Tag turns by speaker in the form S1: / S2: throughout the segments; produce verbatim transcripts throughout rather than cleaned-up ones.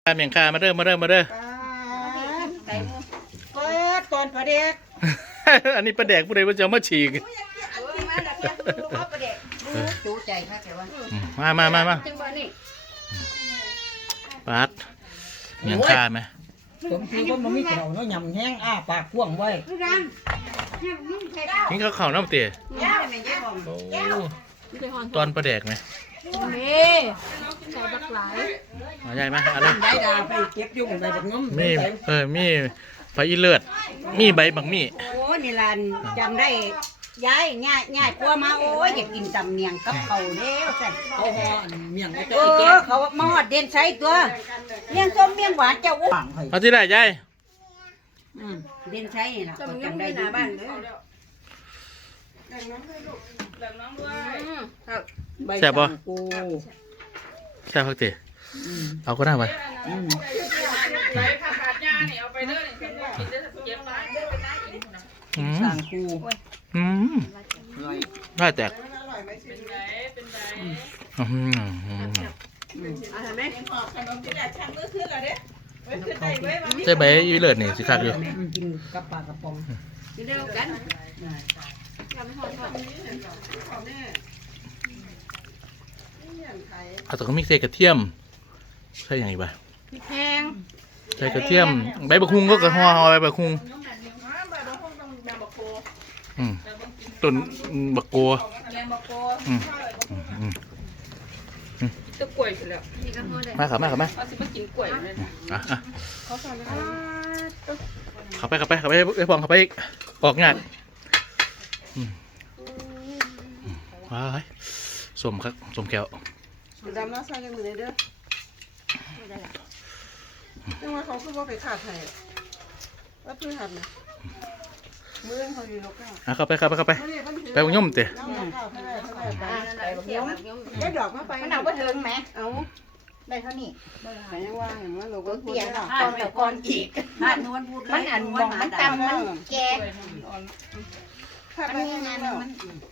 S1: เมียงคามาเริ่มมาเริ่มมาเริ่ม
S2: เปิดตอนประเด็ก
S1: อันนี้ประแดกผู้ใดว่าจะมาฉีก
S2: จูใจค่ะแกว่า
S1: มามามามาปัดเมียงคาไหม
S3: ผมคือคนมันไม่เก่าเนาะยำแห้งอ้าปากพ่วงไว้
S1: กินข้าวข้าวน้ำเตี๋ยตอนประแดกไหม
S4: นี่ใส่บักหลาย
S1: มาใหญ่ไหมอะไร
S3: ได้ดาไปเก็บยุ่งไปแบบง้ม
S1: มีเออมีไฟอีเลือดมีใบบังมี
S2: โอ้นี่ล่ะจำได้ย้ายง่ายง่ายกลัวมาโอ้ยอยากกินตำเนียงกับเขาเด้อสั่น
S3: เขาห่อเมี่ยงก็จะ
S2: เออเขามาหอดเด่นใส่ตัวเลี้ยงส้มเลี้ยงหวานเจ้าอุ้ม
S1: เอาที่ไหนยาย
S2: เด่นใส่นี่ล่ะจำได้หน้าบ้านเด้อ
S1: แซ่บปะแซ่บพักเต๋เอาก็ได้ไป
S3: สั่งคู
S1: อืมได้แตกใช่ใบยี่เลือดนี่สิขาดอยู่
S3: กินกับปลากระป๋อง
S2: กินเร็วกัน
S1: เอาแต่ก็มีใส่กระเทียมใช่ยังไงบ้าง
S4: แพง
S1: ใส่กระเทียมใบบักฮุงก็กระห่อใบบักฮุงต้นบักโก
S4: ตะกล้วยไปแล้ว
S1: มาขับมาขับมา
S4: เขาสิมากินกล้วยเลย
S1: อ่ะอ่ะขับไปขับไปขับไปไอ้ฟองขับไปอีกออกงานว้ายสมครับสมแก้ว
S5: ดำน้ำใส่ยังมือเด้อยังว่าเขาคือว่าไปขาดไทยว่าพื้นหัดนะมือเขาอยู่ลกอ่ะ
S1: เข้าไปเข้าไปเข้าไปไปวงย่อมเตะ
S2: ได้ดอกมาไปมันเอาไปเถิงไหมเอาได้เท่านี้
S5: แต่ยังว่าเห็นว่าเราก็
S2: เตี้ยก่อนแต่ก่อนอีกมันอันมองมันตำมันแก่มันยังไงมัน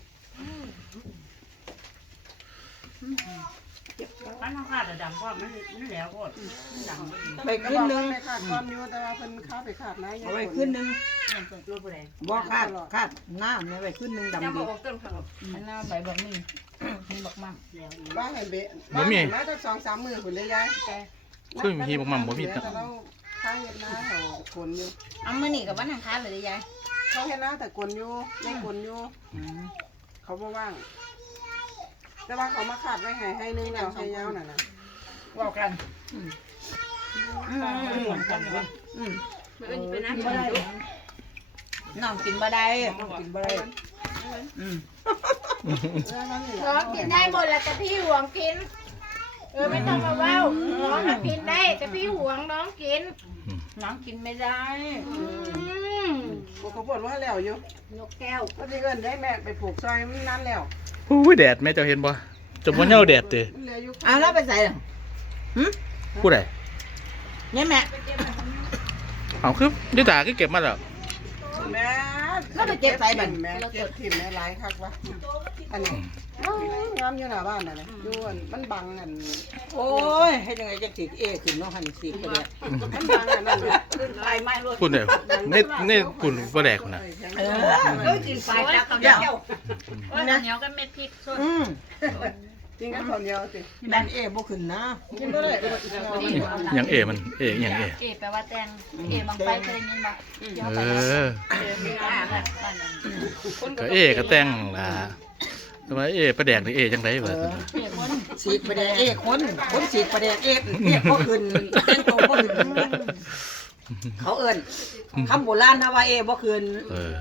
S2: มันต้องขาดดำเพราะมันมันแล้วก็ดำ
S5: ไปขึ้นนึงไปขาดความอยู่แต่ว่าเพิ่นข้าไปขาดนะ
S3: ไปขึ้นนึงบ่ขาดขาดหน้าไม่ไปขึ้นนึงดำดี
S4: อันน่าใบบักมี่มีบักมั่ง
S5: บ้าเห็นเบะบ้าเห็นมาตั้งสองสามมือคนเลยยาย
S1: คือมีบักมั่งบ่มีแต่
S5: เราข้างเห็นหน้าเขาคนอยู่
S2: เอามาหนีกับวันอังคารเลยยาย
S5: เขาเห็นหน้าแต่คนอยู่ยังคนอยู่เขาบ่ว่างแต่ว่าเขามาขาดไว้ให้ให้นึงเอาให้ยาวน่ะนะ
S3: ว่ากัน
S2: อืม
S4: เป็นน้ำกิน
S2: น้องกินบ่ได้
S3: กินบ่ได้
S2: อืม
S4: น้องกินได้หมดแหละแต่พี่หวงกินเออไม่ต้องมาเว้าน้องกินได้แต่พี่หวงน้องกิน
S2: น้องกินไม่ได้
S5: พวกเขาปวดว่าแล้วอยู่
S2: นกแก้ว
S5: ก็ที่เอิ้นได้แม่ไปปลูกซอยมันนานแล้ว
S1: ผู้แดดแม่เจ้าเห็นบ่จมว่าเน่าแดดเตะ
S2: เอาแล้วไปใส่หรอ
S1: ผู้ใด
S2: เนี่ยแม่
S1: เอาคือยุตาก็เก็บมาแล้ว
S5: แม่
S2: แล้วไปเก็บใส่บัน
S5: แม่เก็บถิ่มแม่หลายคักวะอันนี้งามอยู่หน้าบ้านน่ะอยู่มันบังอัน
S3: โอ้ยให้ยังไงจะติดเอขึ้นเนาะหันสีก็ได้
S5: มันบังอันนั้น
S2: ไฟไหม้รถ
S1: คุณเนี่ยเน่เน่คุณผู้แดดคุณน่ะ
S2: เออกินไฟจักเขาเดียว
S4: น้ำเหนียวกับเม็ดพริกสด
S5: จริงก็คนเดียวสิ
S3: แมนเอบ่ขึ้นนะ
S5: กินบ่ได้
S1: อย่างเอมันเออย่างเอ
S4: เอแปลว่าแตงเอบางไฟเคยยินบ่
S1: เออก็เอก็แตงล่ะทำไมเอประแดกหรือเอจังไรวะ
S3: สีประแดกเอคนคนสีประแดกเอเนี่ยก็ขึ้นเต้นโตก็ขึ้นเขาเอิ้นคำโบราณนะว่าเอบ่ขึ้น
S1: เออ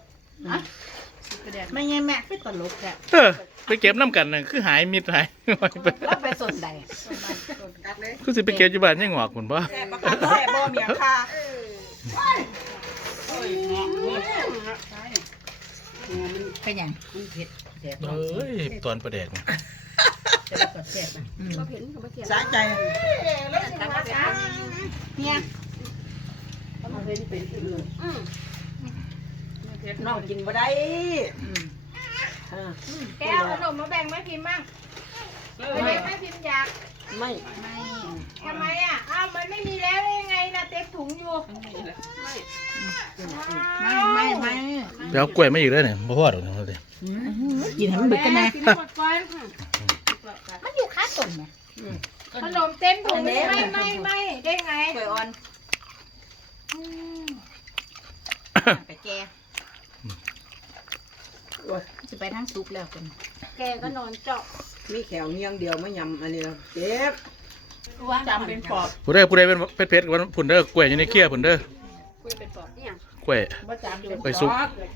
S2: ไม่ไงแม่คือตลกแหละ
S1: เออไปเก็บน้ำกันน่ะคือหายมิดหาย
S2: แล้วไปสนใด
S1: คือสิไปเก็บอยู่บ้านยังหงอกคุณป่ะ
S5: แซ่บแซ่บบ่เมียค่ะ
S2: เป็นยังมันเผ็ดเผ็ด
S1: เอ้ยตอนประแดกเนี่ย
S3: สะใจ
S2: เนี่ย
S3: น้องกินบ่ได้
S4: แก้วขนมมาแบ่งแม่พิมพ์บ้างไม่ได้แม่พิมพ์อยาก
S3: ไม่
S4: ทำไมอ่ะอ้าวมันไม่มีแล้วได้ยังไงนะเต็มถุงอยู่
S2: ไม่ไม่ไม่
S1: เดี๋ยวเอากล้วยมาอีกเลยเนี่ยบ่พอดอกเนี่ย
S3: กินให้มันเบิดกันแน่
S4: กินให้หมดก่อนมันอยู่ข้างตุ่มไงขนมเต็มถุงไม่ไม่ไม่ไม่ได้ไง
S2: กล้วยอ่อนไปแกจะไปทั้งซุกแล้วกัน
S4: แกก็นอนเจาะ
S3: มีแขวเงียงเดียวมายำอันนี้แล้วเจ็บ
S2: จำเป็นปอบ
S1: ผู้ใดผู้ใดเป็นเป็นเพชรวันผุนเด้อกล้วยอยู่ในเคี้ยผุนเด้อ
S2: คุยเป็นปอบนี่ยัง
S1: กล้วย
S2: ว่าจำเป็น
S1: ไปซุก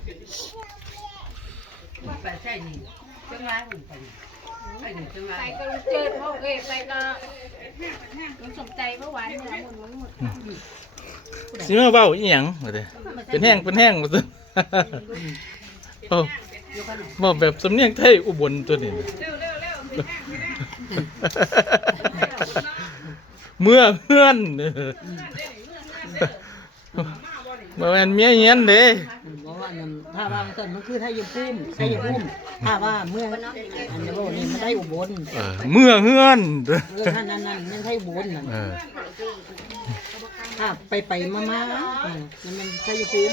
S2: ไปใช่นี่เชียงรายผมไปไอ้หนึ่งเชียงราย
S4: ใส่กระเจิดพ่อเอ้ยใส่กระมันสมใจเมื่อวานเนี่ยหมดหมดหมด
S1: สิมาเว้าอีหยังว่าแต่เป็นแห้งเป็นแห้งว่าซั่นโอ้บ่แบบสำเนียงไทยอุบลตัวนี้เมื่อเพื่อนบ่แม่นเมียเฮียนเด้
S3: เพราะว่านั่นถ้าว่ามันเกิดมันคือไทยญี่ปุ่นไทยญี่ปุ่นถ้าว่าเมื่ออันนี้ว่านี่มันได้อุบล
S1: เออเมื่อเฮือน
S3: เออนั่นนั่นนั่นมันไทยอุบลนั่น
S1: เออ
S3: ถ้าไปไปมามาอ่ามันเป็นไทยญี่ปุ่น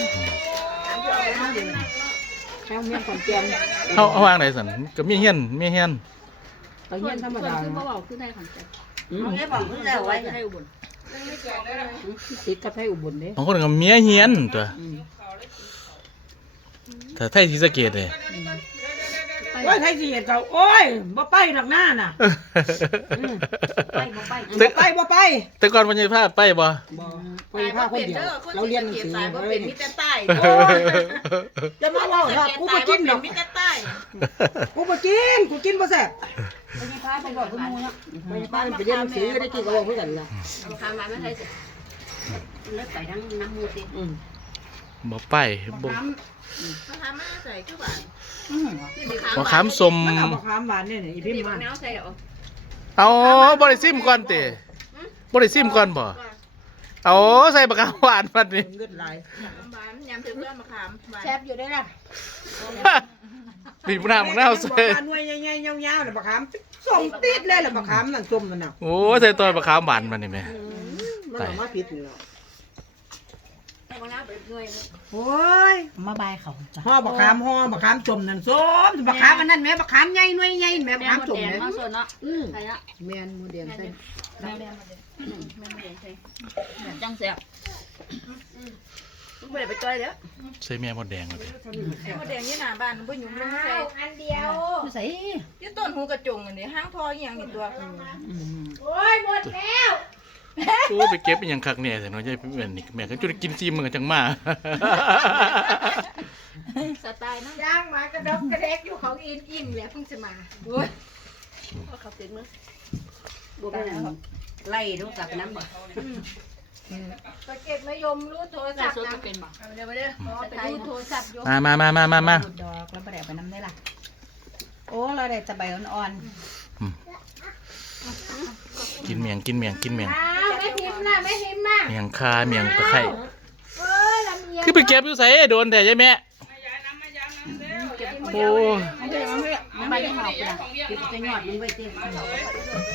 S3: แค่เมียนก่อนแกม
S1: เฮาเอาวางไหนสั่นก็มีเฮียนมีเฮียน
S3: ไปเมียนธรรมดา
S2: คือ
S3: เนาะ
S2: เขาบอกคือไทยของจัน
S3: อืม
S2: เขาได้บอกคือไทยไว้ไทยอุบล
S3: ติดกับไทยอุบลเด้
S1: บางคนก็เมียเฮียนตัว
S3: อืม
S1: แต่ไทยศรีสะเกษเด้
S3: โอ้ยไทยสิเห็นเขาโอ้ยบ่ไปดอกหน้าน่ะ
S2: ไปบ่ไป
S3: บ่ไปบ่ไป
S1: แต่ก่อนมันจะพาไปบ่
S3: บ่ไปพาคนเดียวเราเรียนหนังสือ
S2: บ่
S3: เล
S2: เป็
S3: ย
S2: นมิตรใต้
S3: จะมาเว่าว่ากูบ่กินดอก
S2: มิตรใต้
S3: กูบ่กินกูกินบ่แซ่บ
S2: ไปที่พาไปบอกคุณมูเนาะ
S3: ไปบ้านไปเรียนหนังสือได้กินก็บอกคือกันล่ะ
S2: ทำมาไม่ใช่สิเลิกไปทั้งน้ำมูติ
S3: อืม
S1: บ่ไปบ่
S2: เขาทำมาใส่คือว่า
S1: บ่ขามสม
S3: มันเอามะขามหวานเนี่ยนี่อีพิมพ์มา
S2: แนวใส่เดี๋ยว
S1: เอาบ่ได้ซิมก่อนติบ่ได้ซิมก่อนบ่เอาใส่บักขามหวานบัดนี้
S3: เงินหลาย
S2: หวานยำถึงเรื่องมะขาม
S4: แซ่บอยู่ได้ล่ะ
S1: บีบน้ำมึงน้า
S3: บอก
S1: ใส่
S3: ว่าหน่วยใหญ่ๆยาวๆน่ะมะขามส้มติดเลยล่ะมะขามนั่นส้มนั่นน่ะ
S1: โอ้ใส่ตัวบักขามหวานบัดนี้แม่
S3: มันเอามาผิดนี่เนาะ
S2: มะนาวเป็นหน่วย
S3: โอ้ย
S2: มาบายเขาจ้ะ
S3: ห่อบักขามห่อบักขามส้มนั่นส้มบักขามอันนั้นแม่บักขามใหญ่หน่วยใหญ่แม่บักขามส้ม
S2: แดง
S3: เนี่ย
S2: มาส่วนเนาะ
S3: อืม
S2: ใช่ละ
S3: แม่นหมูแดงใส่
S2: แม่แม่มาเดแม่มาเดใช่จังเสียลูกไปไปจ้อยเด้อ
S1: ใส่แม่มดแดงบัดนี้
S6: ไอ้มดแดงยี่หน้าบ้านบ่หยุ่มลงมาใส่
S4: อันเดียว
S2: ใส่
S6: ยี่ต้นหูกระจงอันนี้ห้างทออีหยังนี่ตัว
S3: อืม
S4: โอ้ยหมดแล้ว
S1: โอ้ไปเก็บอีหยังคักแน่แต่เนาะใช่แม่นี่แม่ก็จุดกินซีมื้อจังมา
S6: สไตล์นะ
S4: ย่างมากระดกกระเดกอยู่เขาอินอิ่มแล้วเพิ่งจะมาโอ้ย
S2: เขาเป็นมั้ยบ่เป็นไล่ลูกกลับน้ำบ่
S4: ไปเก็บมะยมรู้โทรศัพท์นะ
S2: เป็นบ่
S4: เอาเดี๋ยวมาเด้อขอไปดูโทรศัพท์ยก
S1: มามามามามามา
S2: ดอกแล้วบ่ได้ไปน้ำได้ล่ะโอ้เราได้ตะใบอ่อน
S1: กินเมียงกินเมียงกินเมียง
S4: อ้าวแม่ทิมน่ะแม่ทิมน่ะ
S1: เมียงคาเมียงตะไคร้
S4: เอ้ยลำเอียง
S1: คือไปเก็บอยู่ไสโดนแต่ยายแม่โอ้
S2: ๆใบยังหอกนะคือจะยอดมันไว้เต็ม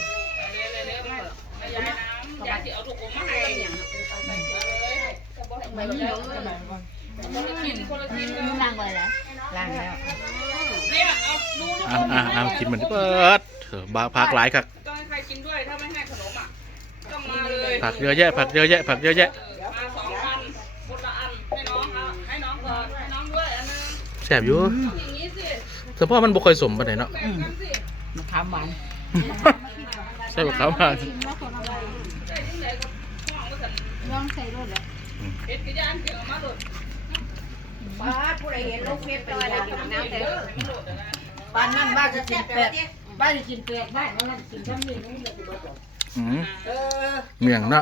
S2: ล้างไว้แล้วล้างแล้ว
S1: อ่าอ่าอ่ากินมันเปิดเถอะบาผักหลายครับ
S6: ต้องให้ใครกินด้วยถ้าไม่ให้ขนมอ่ะต้องมาเลย
S1: ผักเยอะแยะผักเยอะแยะผักเยอะแยะ
S6: มาสองอันคนละอันให้น้องเอาให้น้องก่อนให้น้องด้วยอันนึง
S1: แซ่บอยู่
S6: อย่างนี้สิ
S1: แต่พ่อมันบ่ค่อยสมปานใดเนาะ
S6: แบ่งกันสิ
S3: มะขามหวาน
S1: ใช่บ่ครับว่า
S6: ใส่ที่ไหนก็ห่วงก็สั่น
S4: ย่องใส่รถแล้ว
S6: เฮ็ดกระยานเกี่ยวมาโดด
S2: ป้าผู้ใดเห็นลูกเม็ดตัวอะไรกินน้ำแต่
S3: บ้านนั่นบ้านจะกินเป็ดบ้านจะกินเป็ดบ้านนั่นกินทั้งนี้
S1: อืม
S3: เออ
S1: เมียงเนาะ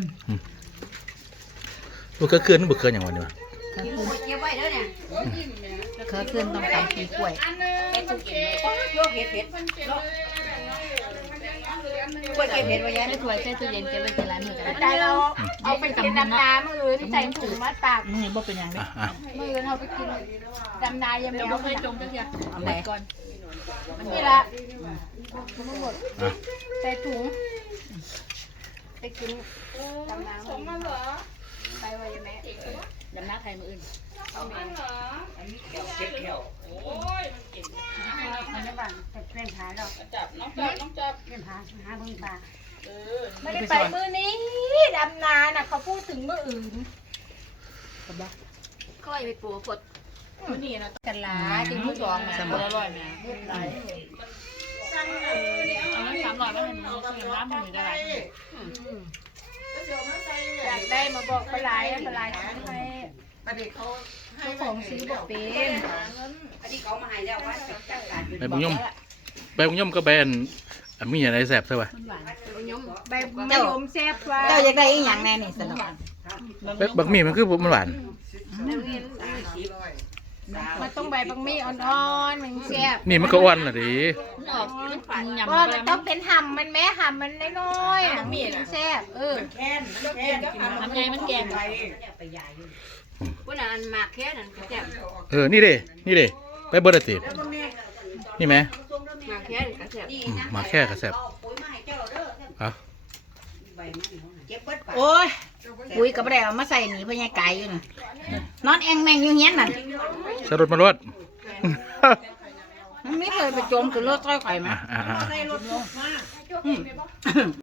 S1: บ่เคยคืนบ่เคยหยังวันนี้วะ
S2: กินหมดเก็บไว้เด้อเนี่ยเคยขึ้นต้องทำปีกล้วย
S6: อันนึง
S2: เฮ็ดตู้เก็บโยกเฮ็ดเฮ็ด
S6: มันเก็บเลยแบ่งน้องเลยอันนึง
S2: กล้วยเก็บเฮ็ดไว้ยายไม่ถ้วยใส่ตู้เย็นเก็บไว้ที่ร้านมือกัน
S4: ใจเราเอาไปกินดำนาเมื่อคืนใส่ถุงมาตาก
S3: นี่บ่เป็นหยัง
S1: อ่ะอ่ะ
S4: เมื่อคืนเอาไปกินดำนายังไม่เอาไปจงจังเดียว
S2: เอาไปก่อน
S6: เ
S4: นี่ละ
S1: อ่ะ
S4: ใส่ถุงไปกินดำน้ำ
S6: สมมาเหรอ
S4: ไปไว้ยังแม่ดำน้ำไทยมืออื่น
S6: สมมาเหรอ
S3: เก็บแขว
S6: โอ้ยมันเก่ง
S2: มันจะบ้านเพื่อนหาเรา
S6: จับน้องจับน้องจับ
S2: เพื่อนหาหาเบิ่งตา
S6: เออ
S4: ไม่ได้ไปมือนี้ดำนาน่ะเขาพูดถึงมืออื่นก็ไปปูกดมือนี้นะกันลาจริงมือสองนะอร่อยไหมเอาน้ำสามร้อยมาให้หนูซื้อน้ำมันจะไรอยากได้มาบอกปลายปลายให้
S3: ประเด็กเขา
S4: เจ้าของซื้อบอกเป็น
S2: อันนี้เขามาให้แล้วว่าไปจัดการ
S1: ใบบุญยมใบบุญยมก็แบนอันมีอะไรแสบใช่ป่ะ
S4: ใบมะยมแซ่บว่า
S3: เจ้าอยากได้อีหยังแน่นี่สนุก
S1: ใบบักมีมันคือมันหวาน
S4: มันต้องใบบางมีอ่อนๆมันแซ่บ
S1: นี่มันก็อ้วนล่ะดิ
S4: ว่ามันต้องเป็นห่ำมันแม่ห่ำมันน้อยๆมันแซ่บเออ
S3: แค้นแค้นกิน
S4: ทำไงมันแกง
S3: ไป
S2: พวกนั้นมากแค่นั้นแซ่บ
S1: เออนี่เด้นี่เด้ไปเบิร์ดตินี่ไหม
S2: มากแค่นั้นแซ่บ
S1: อืมมาแค่กระแสบ
S2: ปุ๋ยมาให้เจ้าเด้อ
S1: เอา
S2: ใบมันเก็บเบิดปาก
S3: โอ้ยปุ๋ยกับแดเอามาใส่หนีพญาไก่อยู่น่ะนอนแองแมงอยู่เงี้ยน่ะ
S1: สรุปมารวด
S3: มันไม่เคยไปจมกับรถต้อยไข่มา
S1: อ่ะอ่ะอ่ะ
S3: ใส่รถมา